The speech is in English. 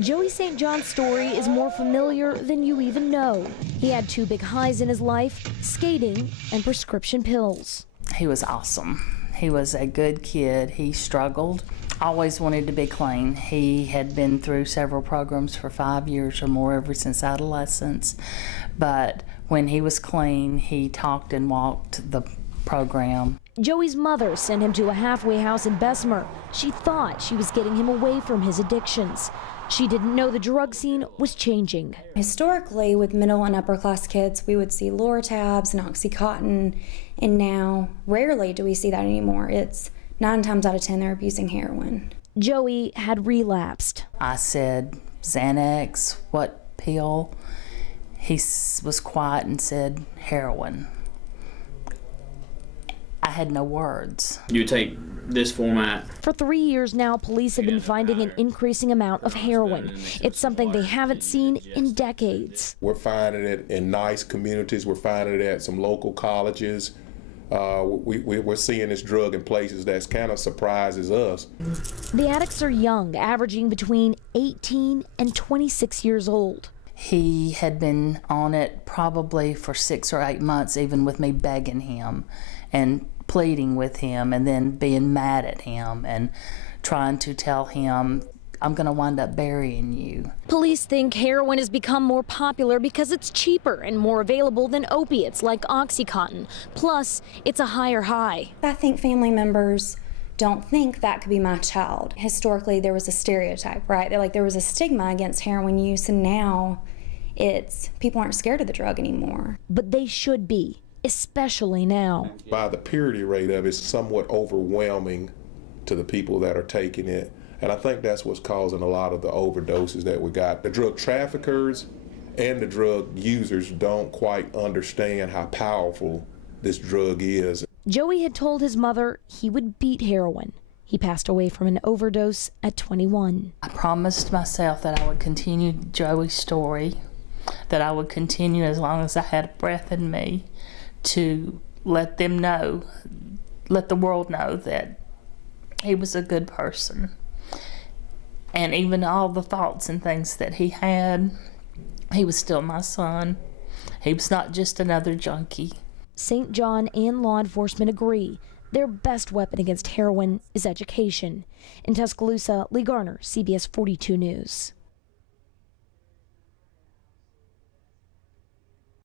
Joey St. John's story is more familiar than you even know. He had two big highs in his life: skating and prescription pills. He was awesome. He was a good kid. He struggled, always wanted to be clean. He had been through several programs for 5 years or more ever since adolescence. But when he was clean, he talked and walked the program. Joey's mother sent him to a halfway house in Bessemer. She thought she was getting him away from his addictions. She didn't know the drug scene was changing. Historically, with middle and upper class kids, we would see Lortabs and Oxycontin, and now rarely do we see that anymore. It's 9 times out of 10 they're abusing heroin. Joey had relapsed. I said, "Xanax, what pill?" He was quiet and said, "Heroin." I had no words. You take this format. For 3 years now, police have been finding an increasing amount of heroin. It's something they haven't seen in decades. We're finding it in nice communities. We're finding it at some local colleges. We're seeing this drug in places that kind of surprises us. The addicts are young, averaging between 18 and 26 years old. He had been on it probably for 6 or 8 months, even with me begging him and pleading with him, and then being mad at him and trying to tell him, "I'm going to wind up burying you." Police think heroin has become more popular because it's cheaper and more available than opiates like Oxycontin. Plus, it's a higher high. I think family members don't think that could be my child. Historically, there was a stereotype, right? There was a stigma against heroin use, and now people aren't scared of the drug anymore. But they should be, especially now. By the purity rate of it, it's somewhat overwhelming to the people that are taking it. And I think that's what's causing a lot of the overdoses that we got. The drug traffickers and the drug users don't quite understand how powerful this drug is. Joey had told his mother he would beat heroin. He passed away from an overdose at 21. I promised myself that I would continue Joey's story, that I would continue as long as I had breath in me, to let them know, let the world know that he was a good person. And even all the thoughts and things that he had, he was still my son. He was not just another junkie. St. John and law enforcement agree their best weapon against heroin is education. In Tuscaloosa, Lee Garner, CBS 42 News.